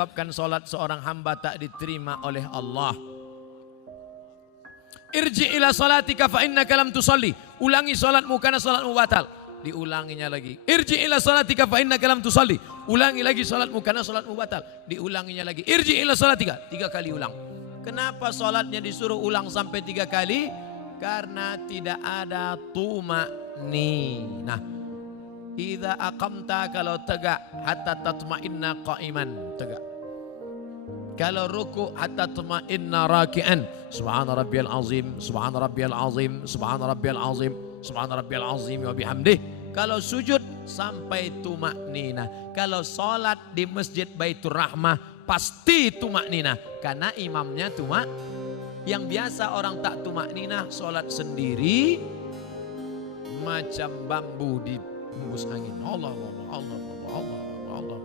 menyebabkan solat seorang hamba tak diterima oleh Allah. Irji ila salatika fa innaka lam tusalli. Ulangi solatmu karena solatmu batal. Diulanginya lagi. Irji ila salatika fa innaka lam tusalli. Ulangi lagi solatmu karena solatmu batal. Diulanginya lagi. Irji ila salatika. 3 kali ulang. Kenapa solatnya disuruh ulang sampai 3 kali? Karena tidak ada tuma'ninah. Idza aqamta, kalau tegak, hatta tatma'inna qa'iman, tegak. Kalau ruku, hatta tatma'inna raki'an. Subhana rabbiyal azim, subhana rabbiyal azim, subhana rabbiyal azim, subhana rabbiyal azim wa bihamdih. Kalau sujud sampai tuma'ninah. Kalau salat di Masjid Baitur Rahmah pasti tuma'ninah karena imamnya Yang biasa orang tak tuma'ninah salat sendiri macam bambu di hembus angin. Allah Allah Allah Allah Allah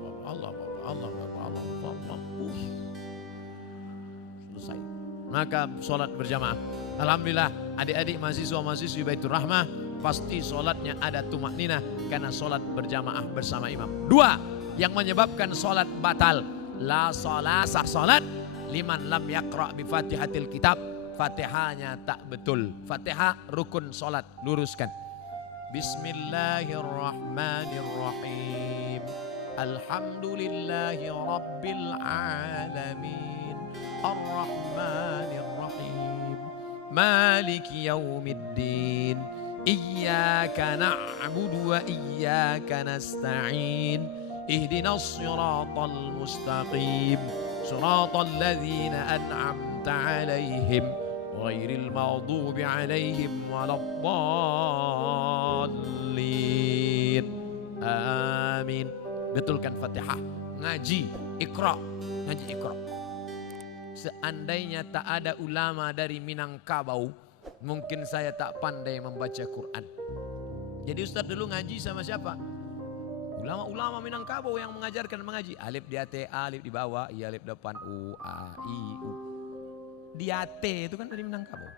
Allah Allah Allah Allah. Selesai. Maka solat berjamaah. Alhamdulillah adik-adik mahasiswa-mahasiswi Baitur Rahmah pasti solatnya ada tumakninah karena solat berjamaah bersama imam. 2 yang menyebabkan solat batal. La solat sah solat liman lam yaqra bi Fatihatil kitab. Fatihahnya tak betul. Fatihah rukun solat, luruskan. Bismillahirrahmanirrahim. Alhamdulillahi rabbil alamin. Ar-Rahmanir-Rahim. Maliki yaumiddin. Iyyaka na'budu wa iyyaka nasta'in. Ihdinas siratal mustaqim. Siratal ladzina an'amta 'alaihim ghairil maghdubi 'alaihim waladdallin. Amin. Betulkan Fatihah. Ngaji Iqra. Ngaji Iqra. Seandainya tak ada ulama dari Minangkabau, mungkin saya tak pandai membaca Quran. Jadi Ustaz dulu ngaji sama siapa? Ulama-ulama Minangkabau yang mengajarkan mengaji. Alif di atas, alif di bawah, i alif depan, u, a, i, u. Di atas itu kan dari Minangkabau.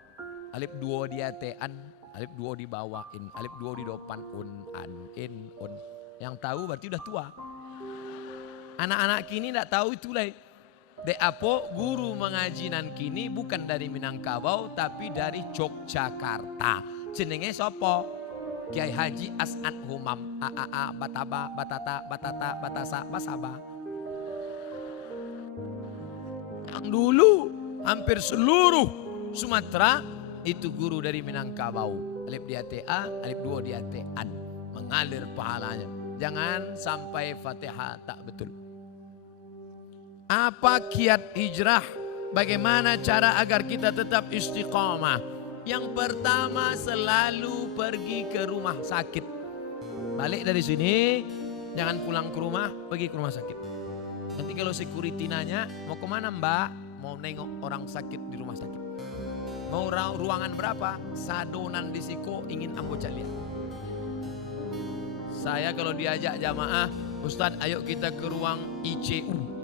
Alif 2 di atas, an, alif 2 di bawah, in, alif 2 di depan, un, an, in, un. Yang tahu berarti udah tua. Anak-anak kini tidak tahu itulah. De apo guru mengaji nan kini bukan dari Minangkabau tapi dari Yogyakarta. Jenenge sopo? Kiai Haji As'ad Humam. A bataba batata batata batasa basaba. Yang dulu hampir seluruh Sumatera itu guru dari Minangkabau. Alif di atas a, alif 2 di atas an. Mengalir pahalanya. Jangan sampai Fatihah tak betul. Apa kiat hijrah? Bagaimana cara agar kita tetap istiqamah? Yang pertama selalu pergi ke rumah sakit. Balik dari sini, jangan pulang ke rumah, pergi ke rumah sakit. Nanti kalau security nanya, mau kemana mbak? Mau nengok orang sakit di rumah sakit. Mau ruangan berapa? Sadonan di Siko ingin ambo lihat. Saya kalau diajak jamaah, Ustadz ayo kita ke ruang ICU.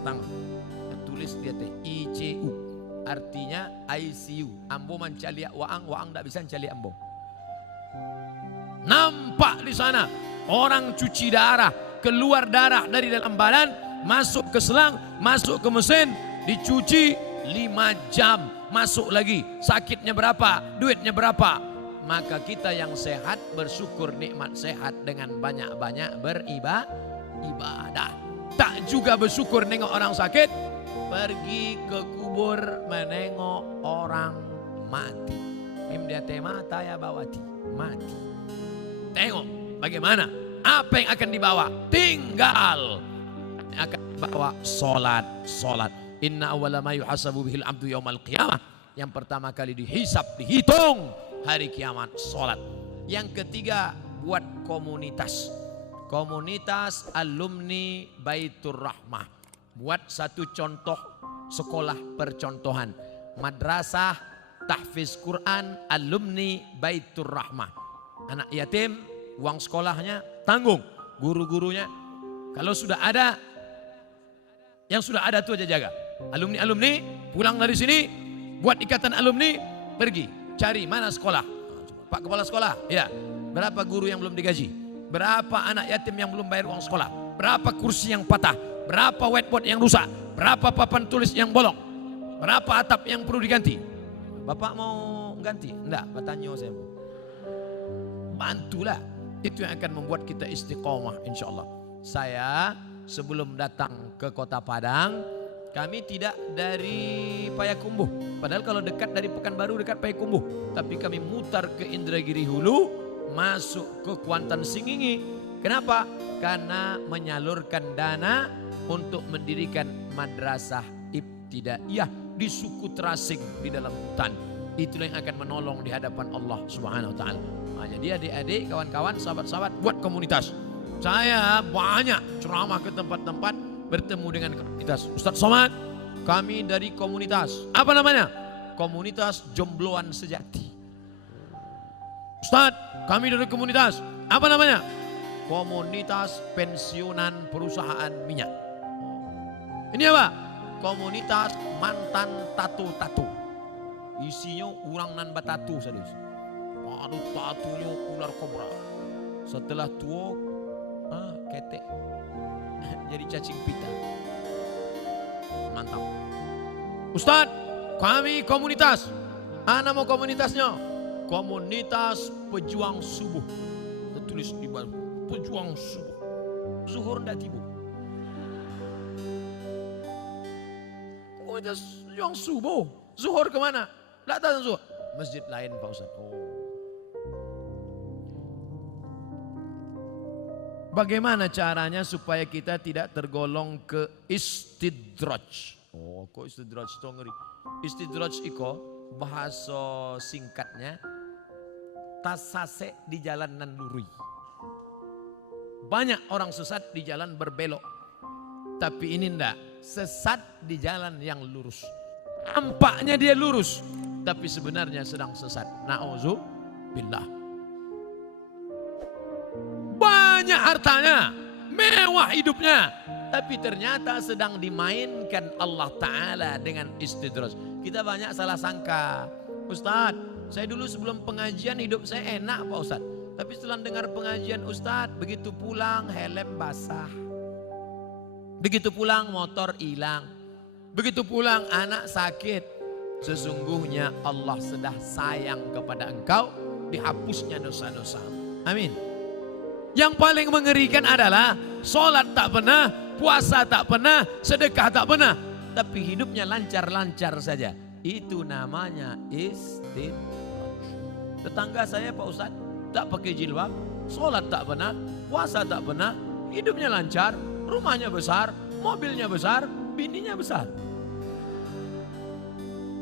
Tang, tulis dia teh ICU, artinya ICU. Ambo mencari waang, waang tak bisa mencari ambo. Nampak di sana orang cuci darah, keluar darah dari dalam badan, masuk ke selang, masuk ke mesin, dicuci 5 jam, masuk lagi. Sakitnya berapa? Duitnya berapa? Maka kita yang sehat bersyukur nikmat sehat dengan banyak-banyak beribadah. Tak juga bersyukur nengok orang sakit, pergi ke kubur menengok orang mati. Dia mata ya bawati, mati. Tengok bagaimana, apa yang akan dibawa? Tinggal yang akan dibawa solat. Inna awwala ma yuhasabu bihil abdu yaumal qiyamah. Yang pertama kali dihisap, dihitung hari kiamat, solat. Yang ketiga, buat komunitas. Komunitas alumni Baitur Rahmah. Buat satu contoh sekolah percontohan. Madrasah tahfiz Quran alumni Baitur Rahmah. Anak yatim, uang sekolahnya tanggung. Guru-gurunya. Kalau sudah ada, yang sudah ada itu aja jaga. Alumni-alumni pulang dari sini, buat ikatan alumni, pergi. Cari mana sekolah. Pak Kepala Sekolah, ya. Berapa guru yang belum digaji? Berapa anak yatim yang belum bayar uang sekolah? Berapa kursi yang patah? berapa whiteboard yang rusak, berapa papan tulis yang bolong, berapa atap yang perlu diganti. Bapak mau ganti? Enggak, bertanya saya. Bantulah. Itu yang akan membuat kita istiqomah insya Allah. Saya sebelum datang ke Kota Padang, kami tidak dari Payakumbuh. Padahal kalau dekat dari Pekanbaru dekat Payakumbuh. Tapi kami mutar ke Indragiri Hulu, masuk ke Kuantan Singingi. Kenapa? Karena menyalurkan dana untuk mendirikan madrasah ibtidaiyah di suku terasing di dalam hutan. Itulah yang akan menolong di hadapan Allah Subhanahu wa taala. Nah, jadi adik-adik, kawan-kawan, sahabat-sahabat, buat komunitas. Saya banyak ceramah ke tempat-tempat, bertemu dengan komunitas. Ustaz Somad, kami dari komunitas. Apa namanya? Komunitas Jombloan Sejati. Ustaz, kami dari komunitas. Apa namanya? Komunitas Pensiunan Perusahaan Minyak. Ini apa? Komunitas Mantan Tatu-Tatu. Isinya orang nan batatu sadis. Aduh, tatunya ular kobra. Setelah tua, ketek. Jadi cacing pita. Mantap. Ustaz, kami komunitas. Nama komunitasnya Komunitas Pejuang Subuh. Tertulis di bawah, Pejuang Subuh. Zuhur ndak tiba. Komunitas Pejuang Subuh. Zuhur kemana? Ndak tahu zuhur. Masjid lain Pak Ustaz. Bagaimana caranya supaya kita tidak tergolong ke istidraj? Kok istidraj itu ngeri. Istidraj itu bahasa singkatnya tasase di jalan nan luri. Banyak orang sesat di jalan berbelok. Tapi ini enggak, sesat di jalan yang lurus. Tampaknya dia lurus, tapi sebenarnya sedang sesat. Na'udzubillah. Banyak hartanya, mewah hidupnya, tapi ternyata sedang dimainkan Allah Ta'ala dengan istidraj. Kita banyak salah sangka. Ustaz, saya dulu sebelum pengajian hidup saya enak Pak Ustaz. Tapi setelah dengar pengajian Ustaz, begitu pulang helm basah. Begitu pulang motor hilang. Begitu pulang anak sakit. Sesungguhnya Allah sudah sayang kepada engkau, dihapusnya dosa-dosa. Amin. Yang paling mengerikan adalah sholat tak pernah, puasa tak pernah, sedekah tak pernah. Tapi hidupnya lancar-lancar saja. Itu namanya istidraj. Tetangga saya Pak Ustaz tak pakai jilbab, sholat tak pernah, puasa tak pernah, hidupnya lancar, rumahnya besar, mobilnya besar, bininya besar.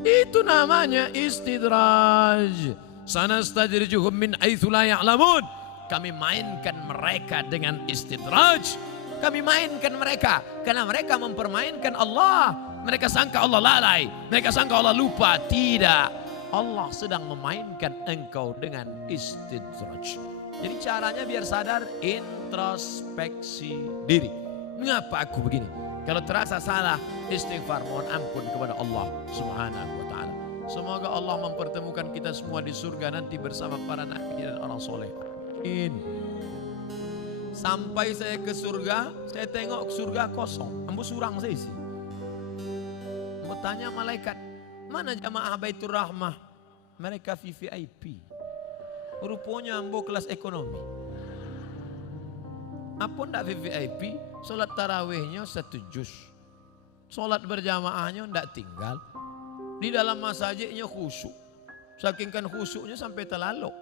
Itu namanya istidraj. Sanastajrijuhum min haitsu la ya'lamun. Kami mainkan mereka dengan istidraj. Kami mainkan mereka karena mereka mempermainkan Allah. Mereka sangka Allah lalai, mereka sangka Allah lupa. Tidak, Allah sedang memainkan engkau dengan istidraj. Jadi caranya biar sadar, introspeksi diri. Mengapa aku begini? Kalau terasa salah, istighfar, mohon ampun kepada Allah Subhanahu wa taala. Semoga Allah mempertemukan kita semua di surga nanti bersama para nabi dan orang soleh. Sampai saya ke surga, saya tengok surga kosong, embus surang saya isi. Bertanya malaikat, mana jamaah Baitur Rahmah? Mereka VVIP. Rupanya ambo kelas ekonomi. Apa ndak VVIP? Solat tarawihnya 1 juz. Solat berjamaahnya ndak tinggal. Di dalam masjidnya khusyuk. Saking kan khusyuknya sampai terlalok.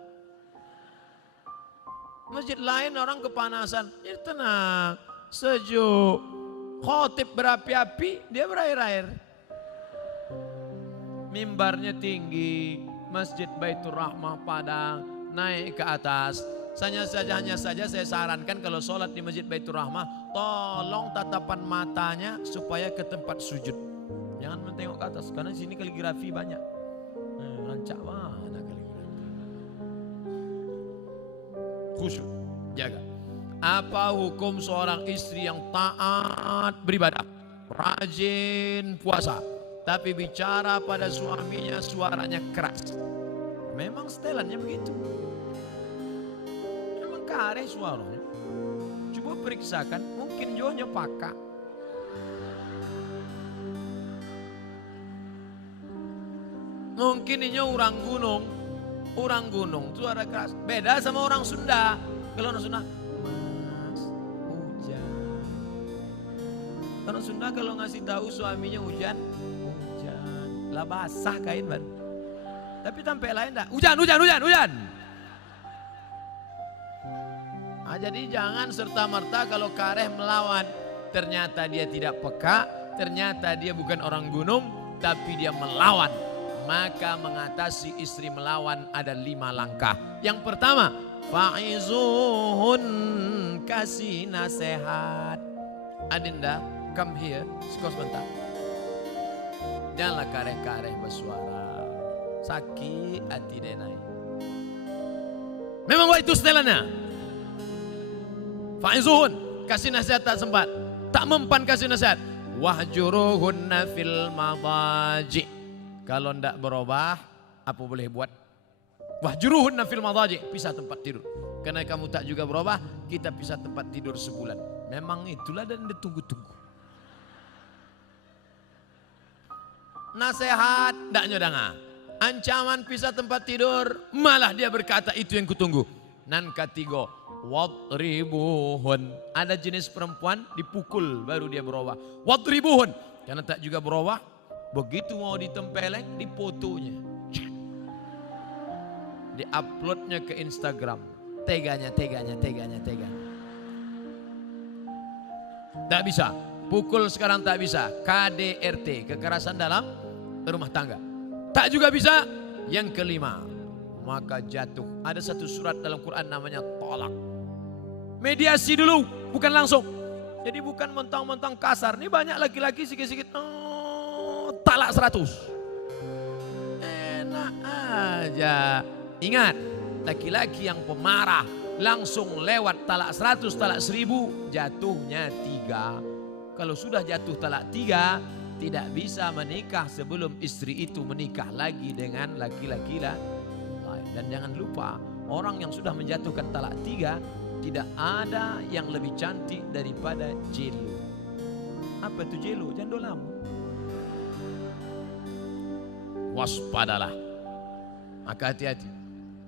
Masjid lain orang kepanasan, ya tenang, sejuk. Khotib berapi-api, dia berair-air. Mimbarnya tinggi, Masjid Baitur Rahmah Padang, naik ke atas. Hanya saja saya sarankan kalau sholat di Masjid Baitur Rahmah, tolong tatapan matanya supaya ke tempat sujud. Jangan mentengok ke atas, karena di sini kaligrafi banyak. Lancak mana kaligrafi. Khusyuk, jaga. Apa hukum seorang istri yang taat beribadah, rajin puasa, tapi bicara pada suaminya suaranya keras? Memang setelannya begitu. Memang kare suaranya. Coba periksakan, mungkin jodohnya pakak. Mungkin ini orang gunung. Orang gunung suara keras. Beda sama orang Sunda. Kalau orang Sunda, Mas, hujan. Orang Sunda kalau ngasih tahu suaminya hujan, hujan. Lah basah kain ban. Tapi sampai lain enggak, hujan. Nah, jadi jangan serta-merta kalau kareh melawan. Ternyata dia tidak peka, ternyata dia bukan orang gunung, tapi dia melawan. Maka mengatasi istri melawan ada 5 langkah. Yang pertama, fa'izuhun, kasih nasihat. Adinda, come here, sebentar. Janganlah kareh-kareh bersuara. Sakit hati denai. Memang itu setelannya. Fa'izuhun, kasih nasihat tak sempat. Tak mempan kasih nasihat. Wahjuruhunna fil madaji. Kalau tidak berubah, apa boleh buat? Wahjuruhunna fil madaji, pisah tempat tidur. Karena kamu tak juga berubah, kita pisah tempat tidur sebulan. Memang itulah dan ditunggu-tunggu. Nasihat, tidak nyodanga. Ancaman pisah tempat tidur, malah dia berkata itu yang kutunggu. Nan ketiga, wadribuhun. Ada jenis perempuan dipukul baru dia berubah. Wadribuhun, karena tak juga berubah. Begitu mau ditempeleng, difotonya. Di-uploadnya ke Instagram. Teganya. Tak bisa. Pukul sekarang tak bisa. KDRT, kekerasan dalam rumah tangga. Tak juga bisa. Yang kelima, maka jatuh. Ada satu surat dalam Quran namanya tolak. Mediasi dulu, bukan langsung. Jadi bukan mentang-mentang kasar. Ini banyak laki-laki sikit-sikit. Talak 100. Enak aja. Ingat, laki-laki yang pemarah langsung lewat talak 100, talak 1000, jatuhnya 3. Kalau sudah jatuh talak 3, tidak bisa menikah sebelum istri itu menikah lagi dengan laki-laki lain. Dan jangan lupa, orang yang sudah menjatuhkan talak 3, tidak ada yang lebih cantik daripada jelo. Apa itu jelo? Jandolamu. Waspadalah. Maka hati-hati.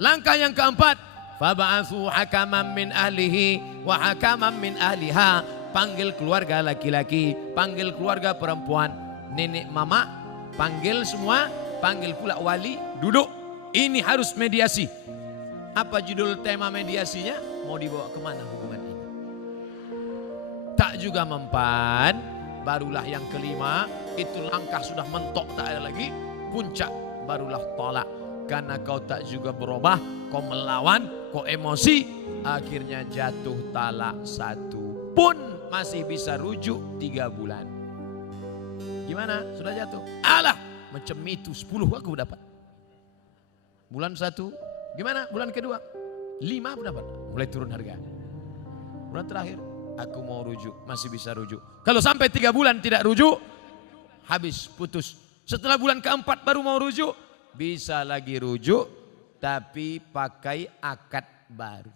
Langkah yang keempat, fab'atsu hakaman min ahlihi wa hakaman min ahliha. Panggil keluarga laki-laki, panggil keluarga perempuan, nenek mama, panggil semua, panggil pula wali, duduk. Ini harus mediasi. Apa judul tema mediasinya? Mau dibawa kemana hubungan ini? Tak juga mempan, barulah yang kelima, itu langkah sudah mentok tak ada lagi. Puncak barulah tolak. Karena kau tak juga berubah, kau melawan, kau emosi, akhirnya jatuh talak 1 pun masih bisa rujuk 3 bulan. Gimana? Sudah jatuh? Alah, macam itu 10 aku dapat. Bulan 1, gimana? Bulan kedua 5 aku dapat. Mulai turun harga. Bulan terakhir aku mau rujuk, masih bisa rujuk. Kalau sampai 3 bulan tidak rujuk, habis, putus. Setelah bulan keempat baru mau rujuk, bisa lagi rujuk, tapi pakai akad baru.